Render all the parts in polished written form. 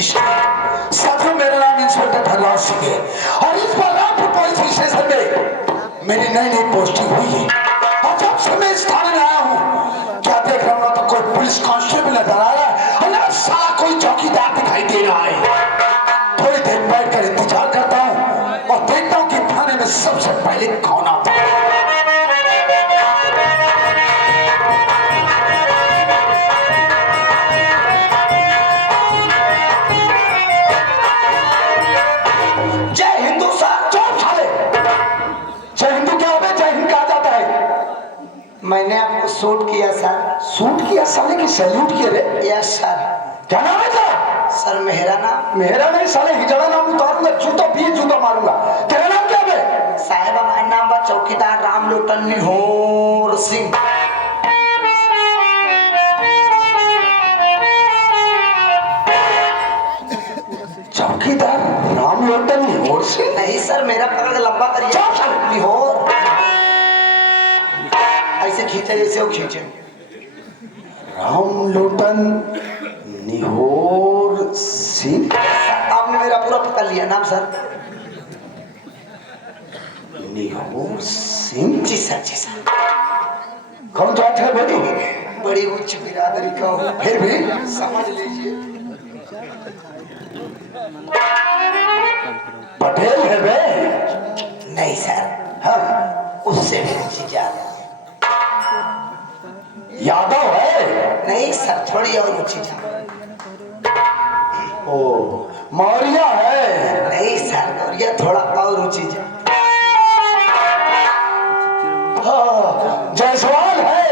साथियों, मेरा नाम इंस्पेक्टर धनराज सिंह है और इस बलरामपुर पुलिस स्टेशन में मेरी नई नई पोस्टिंग हुई है। और जब से मैं इस थाने में आया हूँ, क्या देख रहा हूँ ना तो कोई पुलिस कांस्टेबल नजर आ रहा है और ना साला कोई चौकीदार दिखाई दे रहा है। थोड़ी देर बैठ कर इंतजार करता हूँ और देखता हूँ कि थाने में सबसे पहले कौन आता है। मैंने आपको शूट किया सर। शूट किया साले की सैल्यूट किया रे? Yes sir. क्या नाम है तेरा? सर मेरा नाम। मेरा नहीं साले, हिजड़ा नाम उतारूंगा, जूता भी जूता मारूंगा। तेरा नाम क्या है? साहब हमारा नाम बा चौकीदार राम लोटन निहोर सिंह। चौकीदार राम लोटन निहोर सिंह? नहीं सर, मेरा पकड़ लंबा करिए। निहोर ऐसे खींचे जैसे वो खींचे। राम लोटन निहोर सिंह। आपने मेरा पूरा पकड़ लिया नाम सर। निहोर सिंह? जी सर, जी सर। कौन जात है बेटी? बड़ी उच्च बिरादरी का हूँ। फिर भी समझ लीजिए। पटेल है बे? नहीं सर। हाँ, उससे भी ऊंची ज्यादा। यादव है? नहीं सर, थोड़ी और ऊंची ज्यादा। ओ, मौर्य है? नहीं सर, मौर्य थोड़ा और ऊंची ज्यादा। हाँ, जायसवाल है?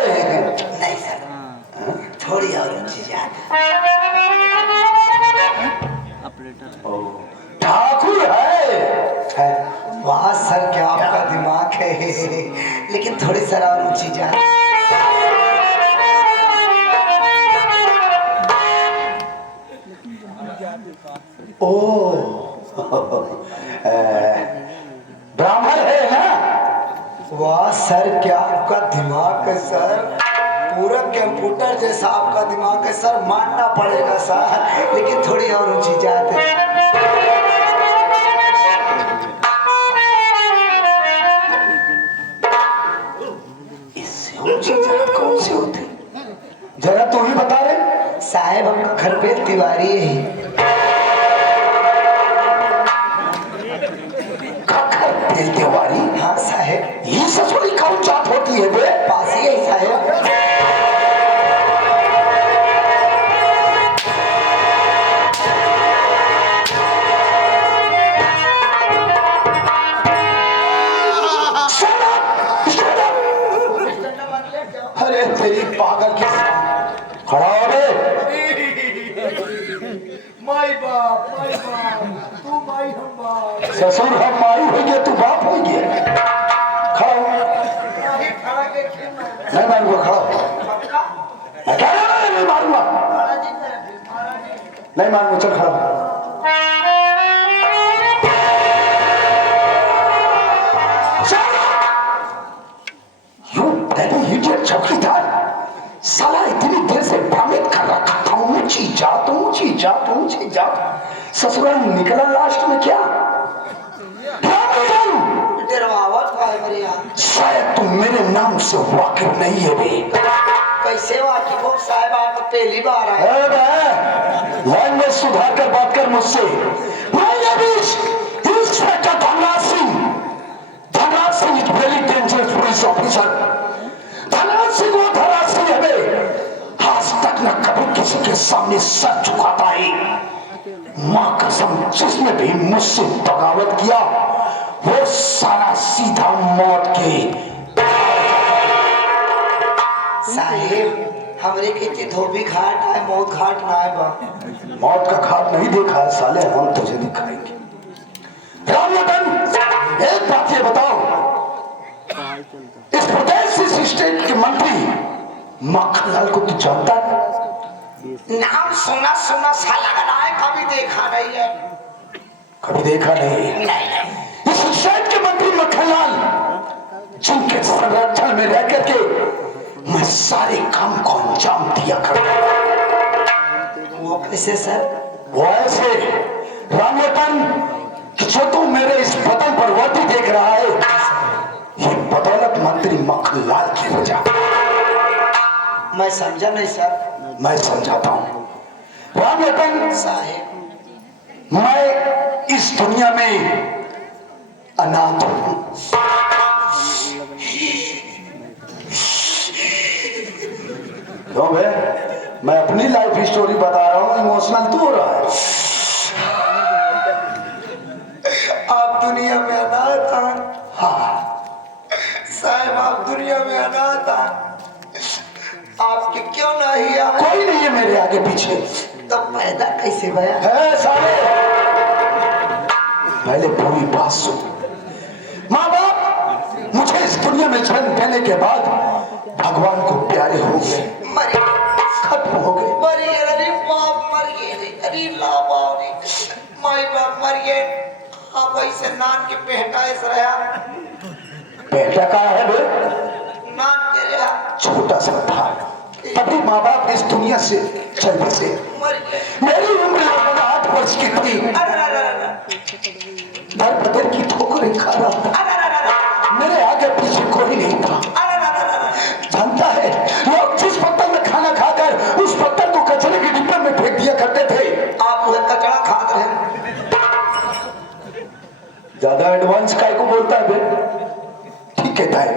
नहीं सर, थोड़ी और ऊंची ज्यादा। ठाकुर है? वाह सर, क्या आपका दिमाग है। लेकिन थोड़ी सर और ऊंची ज्यादा। ओ, ब्राह्मण है ना? वाह सर, क्या आपका दिमाग है सर। पूरा कंप्यूटर जैसा आपका दिमाग है सर, मानना पड़ेगा सर। लेकिन थोड़ी और ऊंची जाते। इससे ऊंची जात कौन सी होती? जरा तू ही बता रहे। साहेब हमका घर पे तिवारी है। तिवारी? हाँ साहेब। ये ससुरी कौन जात होती है बे? पासी है साहेब। अरे तेरी पागल की खड़ा हो बे। माई बाप, तू माई हम बाप। ससुर हम माई हो गया, तू बाप हो गया। खड़ा हो। नहीं मारूंगा, खड़ा हो। नहीं मारूंगा, नहीं मारूंगा, चल खड़ा हो। चौकीदार साला इतनी देर से भ्रमित कर रखा था, ऊंची जात ऊंची जात ऊंची जात। ससुराल निकला लास्ट में क्या? शायद तुम मेरे नाम से वाकिफ नहीं है बे। कैसे वाकिफ हो साहब, आप तो पहली बार आए। लैंग्वेज सुधार कर बात कर मुझसे। Inspector Dhanraj Singh. Dhanraj Singh is very dangerous police officer. Dhanraj Singh वो धनराज सिंह है बे, आज तक न कभी किसी के सामने सर झुकाता है। मां कसम, जिसने भी मुझसे बगावत किया वो सारा सीधा मौत के। साहेब हमरे के धोबी घाट है, मौत घाट ना है बा। मौत का घाट नहीं देखा है साले, हम तुझे दिखाएंगे। राम लोटन, एक बात ये बताओ, इस प्रदेश इस स्टेट के मंत्री मक्खनलाल को तू जानता है? नाम सुना सुना सा लग रहा है, कभी देखा नहीं है। कभी देखा नहीं? नहीं। इस स्टेट के मंत्री मक्खनलाल, जिनके संरक्षण में रह करके मैं सारे काम को अंजाम दिया करता। वो कैसे सर? वो ऐसे रामलखन जो तू मेरे इस बदन पर वर्दी देख रहा है, ये बदौलत मंत्री मक्खनलाल की वजह। मैं समझा नहीं सर। मैं समझाता हूँ रामलखन साहेब, मैं इस दुनिया में अनाथ हूं। क्यों बे? मैं अपनी लाइफ स्टोरी बता रहा हूँ, इमोशनल तू हो रहा है। आप दुनिया में अनाथ हैं। हाँ साहब, आप दुनिया में अनाथ हैं। आपके क्यों नहीं आए? कोई नहीं है मेरे आगे पीछे। तो पैदा कैसे भया? है साले, पहले पूरी बात सुन। माँ बाप मुझे इस दुनिया में जन्म देने के बाद भगवान को प्यारे हो गए, मरे खत्म हो गए। मरिए, अरे बाप मरिए, अरे ला बाप, माई बाप मरिए। आप ऐसे नान के पहटा ऐसा रहा, बेटा का है बे? नान के रहा छोटा सा था, तभी माँ बाप इस दुनिया से चल बसे। मरिए। मेरी उम्र 8 वर्ष की थी। दर बदर की ठोकरें खा रहा था, मेरे आगे पीछे कोई नहीं था। जानता है लोग जिस पत्थर में खाना खाकर उस पत्थर को कचरे के डिब्बे में फेंक दिया करते थे, आप वह कचरा खाते रहे। ज्यादा एडवांस काय को बोलता है बे? ठीक कहता है।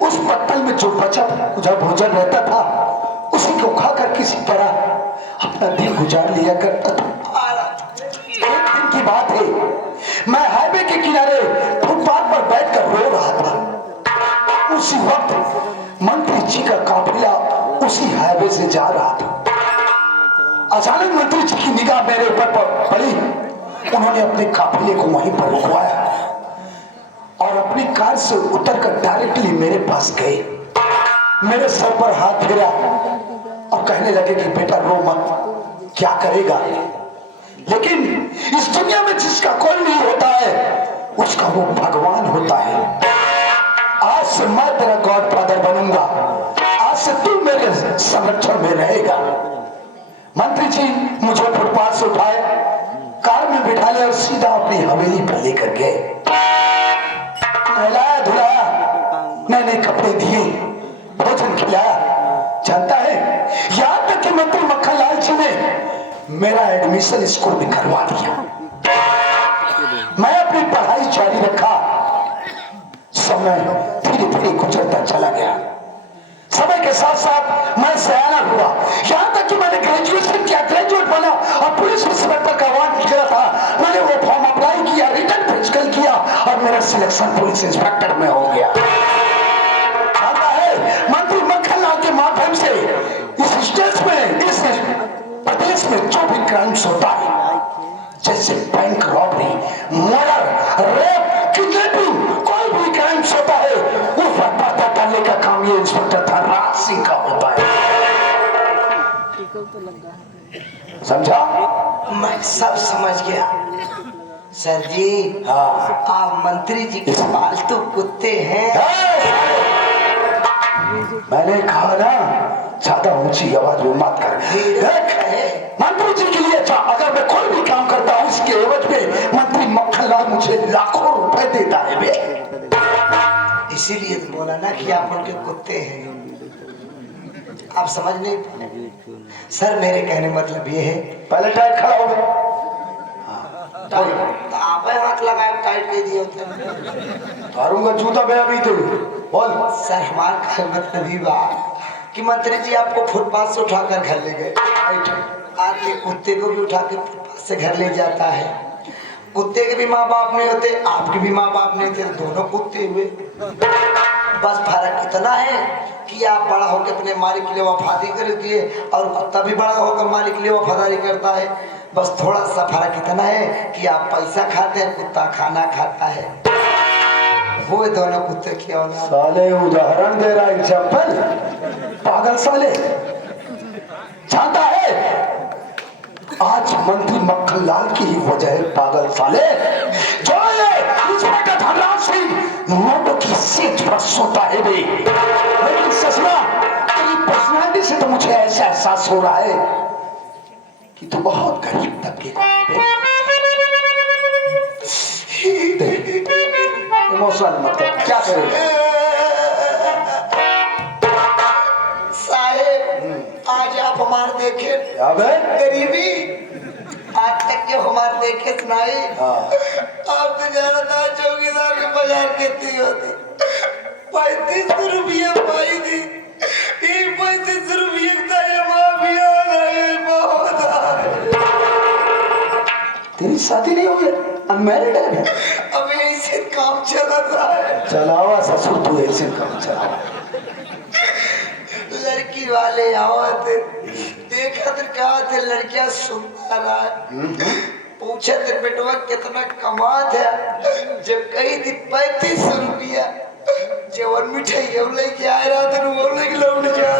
उस पत्तल में जो बचा कुछ भोजन रहता था, उसी को खाकर किसी तरह अपना दिन गुजार लिया करता था। एक दिन की बात है, मैं हाईवे के किनारे फुटपाथ पर बैठकर रो रहा था। उसी वक्त मंत्री जी का काफिला उसी हाईवे से जा रहा था। अचानक मंत्री जी की निगाह मेरे ऊपर पड़ी। उन्होंने अपने काफिले को वहीं पर रुकवाया और अपनी कार से उतरकर डायरेक्टली मेरे पास गए। मेरे सर पर हाथ फेरा और कहने लगे कि बेटा रो मत, क्या करेगा, लेकिन इस दुनिया में जिसका कोई नहीं होता है उसका वो भगवान होता है। आज से मैं तेरा गॉडफादर बनूंगा, आज से तू मेरे संरक्षण में रहेगा। मंत्री जी मुझे फुटपाथ से उठाए, कार में बिठा लिया और सीधा अपनी हवेली पर लेकर गए। नहलाया धुलाया, नए नए कपड़े दिए, भोजन खिलाया। जानता है यहाँ तक कि मंत्री मक्खनलाल जी ने मेरा एडमिशन स्कूल में करवा दिया। मैं अपनी पढ़ाई जारी रखा। समय धीरे धीरे गुजरता चला गया। समय के साथ साथ मैं सयाना हुआ, यहाँ तक कि मैंने ग्रेजुएशन किया, ग्रेजुएट बना और पुलिस इंस्पेक्टर का अवार्ड निकला था। मैंने वो फॉर्म अप्लाई किया, रिटर्न फिजिकल किया और मेरा सिलेक्शन पुलिस इंस्पेक्टर में हो गया। जानता है मंत्री मक्खनलाल के माध्यम से इस स्टेट में, इस प्रदेश में जो भी क्राइम्स होता है, जैसे bank robbery, murder, rape, kidnapping, कोई भी क्राइम्स होता है, उस पर पर्दा डालने का काम ये इंस्पेक्टर धनराज सिंह का होता है। समझा? मैं सब समझ गया सर जी। हाँ। आप मंत्री जी के पालतू कुत्ते हैं। मैंने कहा ना, ज्यादा ऊंची आवाज में मत कर। देख, मंत्री जी के लिए अच्छा, अगर मैं कोई भी काम करता हूँ इसके एवज में मंत्री मक्खनलाल मुझे लाखों रुपए देता है बे। इसीलिए तो बोला ना कि आप उनके कुत्ते हैं। आप समझ नहीं सर, मेरे कहने मतलब ये है, पहले टाइट खड़ा हो गया। तो आप हाथ लगाए टाइट दे दिए होते। मारूंगा जूता बे अभी तो। बोल सर, हमारा कहने मतलब ही बात कि मंत्री जी आपको फुटपाथ से उठाकर घर ले गए। आपके कुत्ते को भी उठा के फुटपाथ से घर ले जाता है। कुत्ते के भी माँ बाप नहीं होते, आपके भी माँ बाप नहीं थे, दोनों कुत्ते हुए। बस फर्क इतना है कि आप बड़ा होकर अपने मालिक के लिए वफादारी करोगे और कुत्ता भी बड़ा होकर मालिक के लिए वफादारी करता है। बस थोड़ा सा फर्क इतना है कि आप पैसा खाते हैं, कुत्ता खाना खाता है। वो दोनों कुत्ते की औलाद। साले उदाहरण दे रहा एग्जाम्पल, पागल साले। जानता है आज मंत्री मक्खनलाल की ही वजह है, पागल साले, जो ये इंस्पेक्टर धनराज सिंह नोटों की सीट पर सोता है बे। लेकिन ससुरा तेरी पर्सनालिटी से तो मुझे ऐसा एहसास हो रहा है कि तू बहुत गरीब तबके का है। इमोशनल मतलब क्या करेगा? साहेब आज आप हमारे देखे गरीबी आज तक के हमारे देखे सुनाई। आप तो जाना था चौकीदार के बाजार कितनी होती 35 रुपये पाई थी। 35 रुपये का ये माफिया नहीं बहुत। तेरी शादी नहीं हुई? अनमैरिड है? अभी ऐसे काम चला था। चलावा ससुर तू ऐसे काम चलावा। लड़की वाले आवत देखा तो कहा थे लड़कियां सुंदर है। पूछे थे बेटवा कितना कमात है। जब कही थी 35 रुपया जवन मिठाई लेके आए रहा था बोलने के लौट जा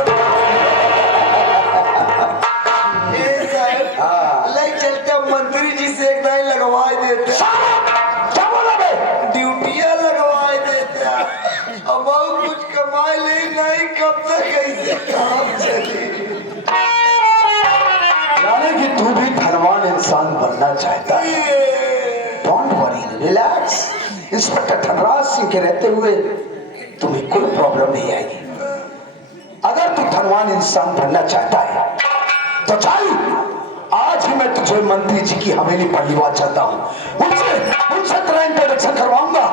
ले चलते मंत्री जी से एक दाई लगवा देते। क्या बोला बे? ड्यूटियां लगवा देते। अब बहुत कुछ कमाए ले नहीं कब तक कैसे काम चले। जाने कि तू भी धनवान इंसान बनना चाहता है। Don't worry, relax. Inspector Dhanraj Singh के रहते हुए तुम्हें कोई प्रॉब्लम नहीं आएगी। अगर तू धनवान इंसान बनना चाहता है तो चल, आज ही मैं तुझे मंत्री जी की हवेली पर लिवा चाहता हूँ। उनसे तेरा इंट्रोडक्शन करवाऊंगा।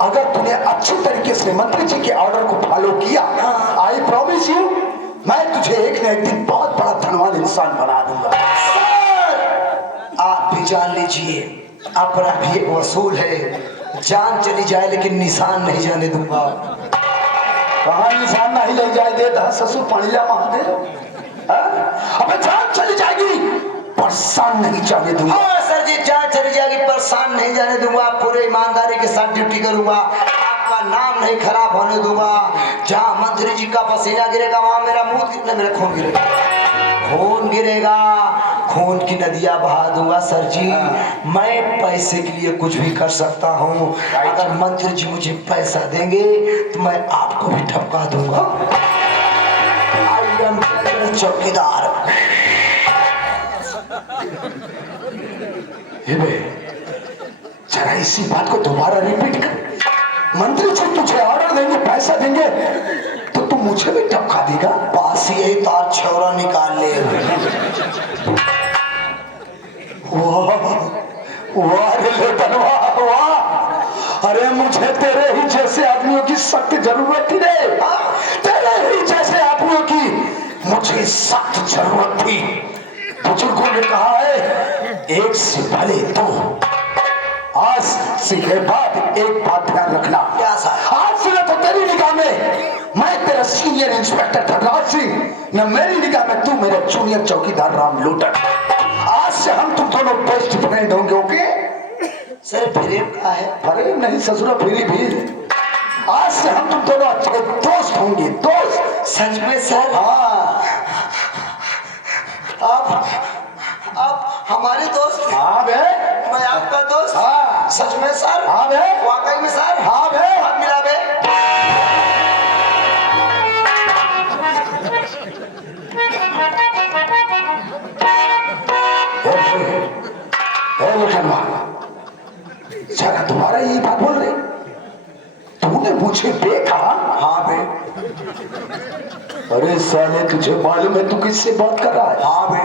अगर तूने अच्छी तरीके से मंत्री जी के ऑर्डर को फॉलो किया, आई प्रॉमिस यू, मैं तुझे एक न एक दिन बहुत बड़ा धनवान इंसान बना दूंगा। आप भी जान लीजिए अपराध भी एक वसूल है। जान चली जाए लेकिन निशान नहीं जाने दूंगा। कहाँ निशान नहीं ले जाए देता ससुर पणिया महादेव। अबे जान चली जाएगी, परेशान नहीं जाने दूंगा। हाँ सर जी जान चली जाएगी, परेशान नहीं जाने दूंगा। पूरे ईमानदारी के साथ ड्यूटी करूंगा। आपका नाम नहीं खराब होने दूंगा। जहाँ मंत्री जी का पसीना गिरेगा वहां मेरा मुंह गिरेगा, मेरा खून गिरेगा। खून गिरेगा, खून की नदियां बहा दूंगा। सर जी मैं पैसे के लिए कुछ भी कर सकता हूँ। अगर मंत्री जी मुझे पैसा देंगे तो मैं आपको भी ठपका दूंगा। चौकीदार जरा इसी बात को दोबारा रिपीट कर। मंत्री जी तुझे ऑर्डर देंगे, पैसा देंगे तो तू मुझे भी टपका देगा। पास ही यही तार छौरा निकाल ले। वाह रे धनवान वाह। अरे मुझे तेरे ही जैसे आदमियों की सख्त जरूरत थी रे। तेरे ही जैसे आदमियों की मुझे सख्त जरूरत थी। बुजुर्गों ने कहा है एक से भले दो। आज से बाद एक बात ध्यान रखना। क्या सर? आज से तो तेरी निगाह में मैं तेरा सीनियर इंस्पेक्टर धनराज सिंह, न मेरी निगाह में तू मेरा जूनियर चौकीदार राम लोटन। आज से हम तुम दोनों बेस्ट फ्रेंड होंगे। ओके सर प्रेम का है? प्रेम नहीं ससुरा, फिरी भी। आज से हम तुम दोनों अच्छे दोस्त होंगे। दोस्त? सच में सर? हाँ। आप हमारे दोस्त? हाँ बे। मैं आपका दोस्त? हाँ। सच में सर? हाँ बे। वाकई में सर? हाँ बे। हाथ मिला बे। जरा दोबारा यही बात बोल रहे। तूने मुझे देखा? हाँ बे। अरे साले तुझे मालूम है तू किससे बात कर रहा है? हाँ बे।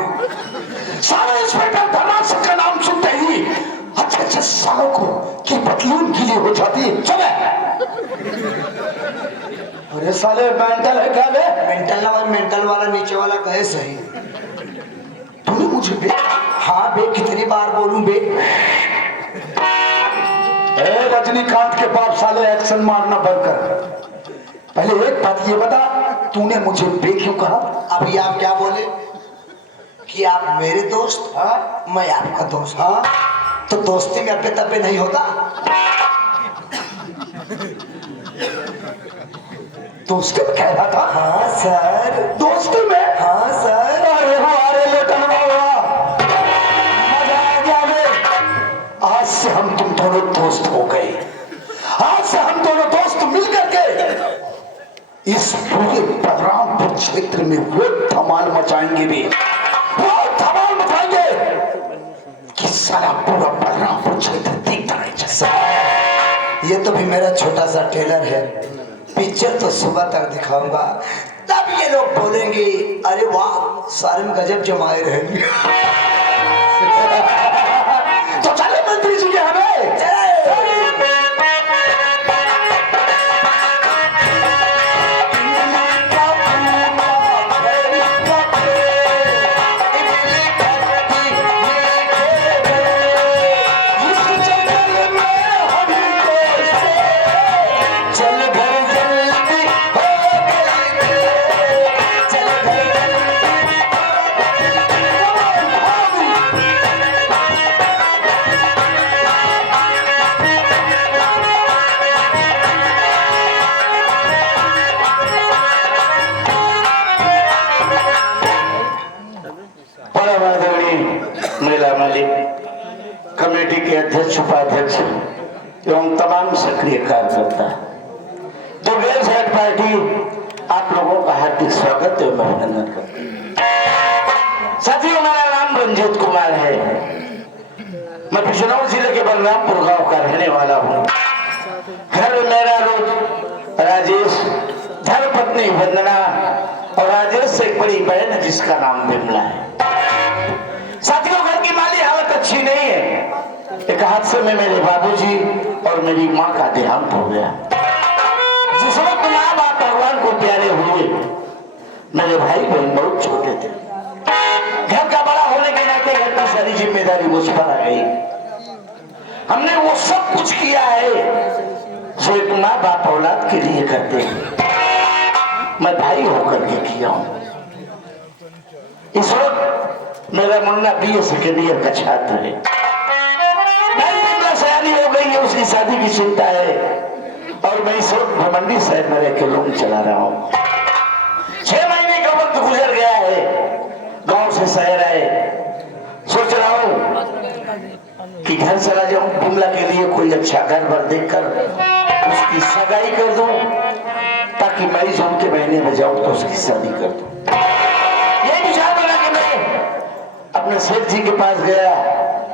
सारे इंस्पेक्टर धनराज सिंह का नाम सुनते ही अच्छे अच्छे सालों को की पतलून गीली हो जाती है। चले। अरे साले मेंटल है क्या बे? मेंटल वाला नीचे वाला कहे सही। तूने मुझे देखा? हाँ बे, कितनी बार बोलूं बे? रजनीकांत के बाप साले एक्शन मारना बंद कर। पहले एक बात ये बता, तूने मुझे बे क्यों कहा? अभी आप क्या बोले कि आप मेरे दोस्त? हाँ? मैं आपका दोस्त। हाँ? तो दोस्ती में अब्बे तब्बे नहीं होता? दोस्ती में कह रहा था? हाँ सर। दोस्ती में? हाँ सर। अरे हमारे लोटन बाबा, मजा आ गया बे। आज से हम तुम दोनों दोस्त हो गए। आज से हम दोनों दोस्त मिल करके इस पूरे बलरामपुर क्षेत्र में वो धमाल मचाएंगे भी, तो भी मेरा छोटा सा ट्रेलर है, पिक्चर तो सुबह तक दिखाऊंगा, तब ये लोग बोलेंगे अरे वाह सारे में गजब जमाए रहेंगे। तो चले मंत्री जी के हमें चले। कमेटी के अध्यक्ष उपाध्यक्ष एवं तमाम सक्रिय कार्यकर्ता जो गैर साइड पार्टी, आप लोगों का हार्दिक स्वागत एवं अभिनंदन करते हैं। साथियों, मेरा नाम रंजीत कुमार है। मैं बिजनौर जिले के बलरामपुर गांव का रहने वाला हूँ। घर मेरा रोज राजेश, धर्मपत्नी वंदना और राजेश से एक बड़ी बहन है जिसका नाम विमला है। साथियों, घर की माली हालत अच्छी नहीं है। एक हादसे में मेरे बाबूजी और मेरी माँ का देहांत हो गया। जिस वक्त माँ बाप भगवान को प्यारे हुए, मेरे भाई बहन बहुत छोटे थे। घर का बड़ा होने के नाते घर की सारी जिम्मेदारी मुझ पर आ गई। हमने वो सब कुछ किया है जो एक माँ बाप औलाद के लिए करते हैं, मैं भाई होकर के किया हूँ। इस वक्त मेरा मुन्ना BA सेकेंड ईयर का छात्र है। शादी हो गई है, उसकी शादी की चिंता है और मैं इस वक्त भमंडी शहर में रह के लोन चला रहा हूँ। 6 महीने का वक्त गुजर गया है, गांव से शहर आए। सोच रहा हूँ कि घर चला जाऊं, विमला के लिए कोई अच्छा घर बर देखकर उसकी सगाई कर दूं, ताकि मैं जून के महीने में जाऊं तो उसकी शादी कर दूं। यही विचार बना कि मैं अपने सेठ जी के पास गया।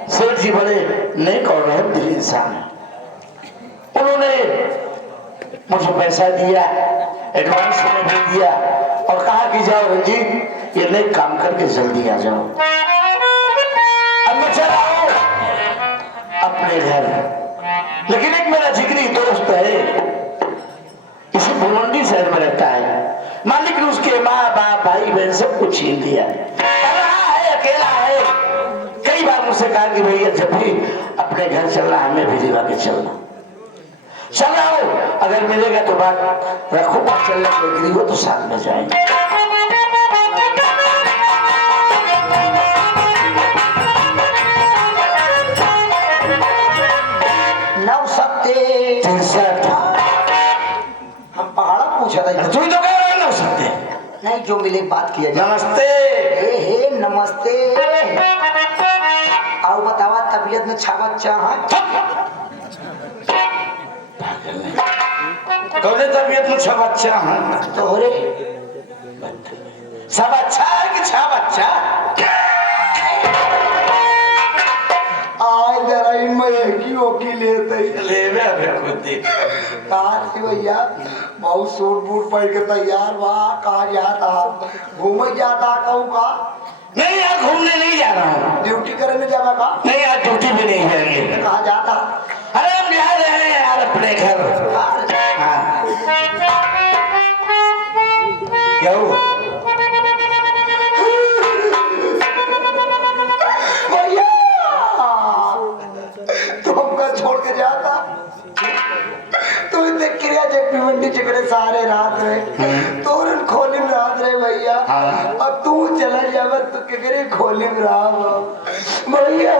सेठ जी बड़े नेक और रहम दिल इंसान है। उन्होंने मुझे पैसा दिया, एडवांस में भी दिया और कहा कि जाओ रंजीत, ये नेक काम करके जल्दी आ जाओ। अब मैं चला हूं अपने घर, लेकिन एक मेरा जिगरी दोस्त है, इसी भुवंडी शहर में रहता है। मालिक ने उसके माँ बाप भाई बहन सब कुछ छीन दिया है, अकेला है। कई बार मुझसे कहा कि भैया जब भी अपने घर चलना हमें भी दिवा के चलना। चल रहा हूं, अगर मिलेगा तो बात रखूंगा, चलने की एग्री हो तो साथ में जाएंगे। हम पहाड़ा पूछा था, तू तो कह रहा है सकते नहीं जो मिले बात किया जाए। नमस्ते। हे नमस्ते। आओ बतावा तबीयत में छा बच्चा कौन तबीयत में छा बच्चा है? तो रे सब अच्छा है कि छा बच्चा? आए जरा इनमें की ओकी लेते लेवे अबे खुद कहा थी भैया, बहुत सूट बूट पहन के तैयार वहाँ कहा जाता, घूमे जाता कहूँ का? नहीं यार, घूमने नहीं जा रहा हूँ। ड्यूटी करने जाता का? नहीं यार, ड्यूटी भी नहीं जाएंगे। कहा जाता? अरे हम जा रहे हैं यार अपने घर। हाँ। क्या हुआ? भैया तो हमका छोड़ के जाता, तो इतने क्रिया जग भिवंडी चकरे सारे रात रहे, तो उन खोली में रात रहे भैया। अब तू चला जावा तो के खोली में रहा भैया।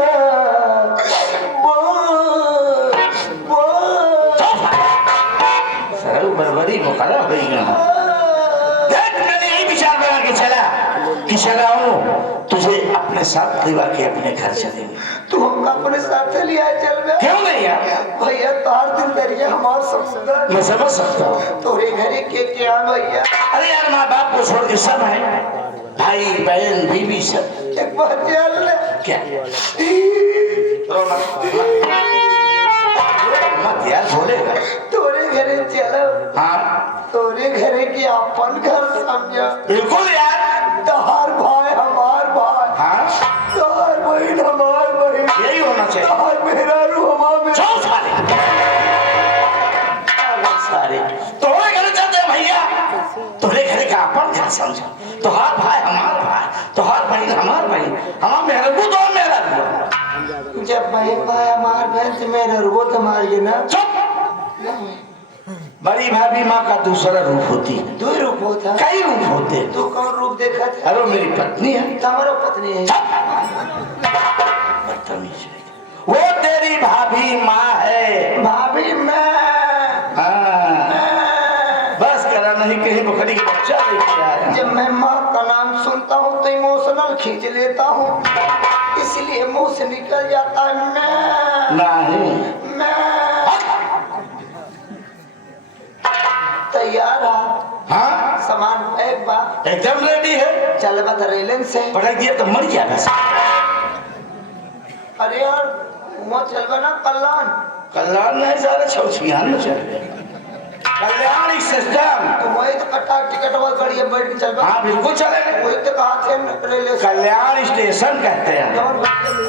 बड़ी मुकाला भैया। मैंने यही विचार बना के चला कि चला हूँ तुझे अपने साथ दिवा के अपने घर चलेंगे। तू हमका अपने साथ लिया चल गया? क्यों नहीं यार? भैया तार दिन दरिया हमार समुद्र। मैं समझ सकता हूँ। तोरे घरे के क्या भैया? अरे यार, माँ बाप को छोड़ के सब है, भाई बहन बीवी सब। एक बात चल क्या? मत यार, बोलेगा। तोरे घरे चलो, हाँ तोरे घरे की अपन घर समझो। बिल्कुल यार। तोहार भाई हमार भाई, हाँ तोहार बहन हमार बहन, यही होना चाहिए। तोहार मेहरारू हमार मेहरारू। चल सारे तोरे घर चलते हैं भैया, तोरे घर का अपन घर समझो। तोहार भाई हमार भाई, तोहार बहन हमार बहन, हमार मेहरबू तो मेहरबू। जब बहन भाई हमार बहन से मेहरारू तो मारिए ना। चुप। बड़ी भाभी माँ का दूसरा रूप होती है। दो रूप होता, कई रूप होते हैं। तू कौन रूप देखा था? अरे मेरी पत्नी है। तुम्हारा पत्नी है। बदतमीज है। वो तेरी भाभी माँ है। भाभी मैं, हाँ बस करा, नहीं कहीं बकरी की बच्चा लेके आया। जब मैं माँ का नाम सुनता हूँ तो इमोशनल खींच लेता हूँ, इसलिए मुंह से निकल जाता है मैं। नहीं मैं तैयार हाँ सामान पैक बा, एकदम रेडी है। चल बता रेलन से। पटक दिया तो मर जाएगा। अरे यार वो चलबा ना कल्याण, कल्याण नहीं सारे छौछियान में चल गए। कल्याण सिस्टम। तो वही तो कटा टिकट वाला गाड़ी बैठ के चलबा। हाँ बिल्कुल चलेगा। वही तो कहा थे रेलवे से। कल्याण स्टेशन कहते हैं।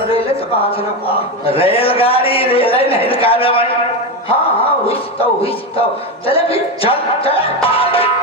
रेलवे से कहा थे ना कहा। रेलगाड़ी रेल नहीं तो भाई। हाँ हाँ हुई तो चले फिर चल चले।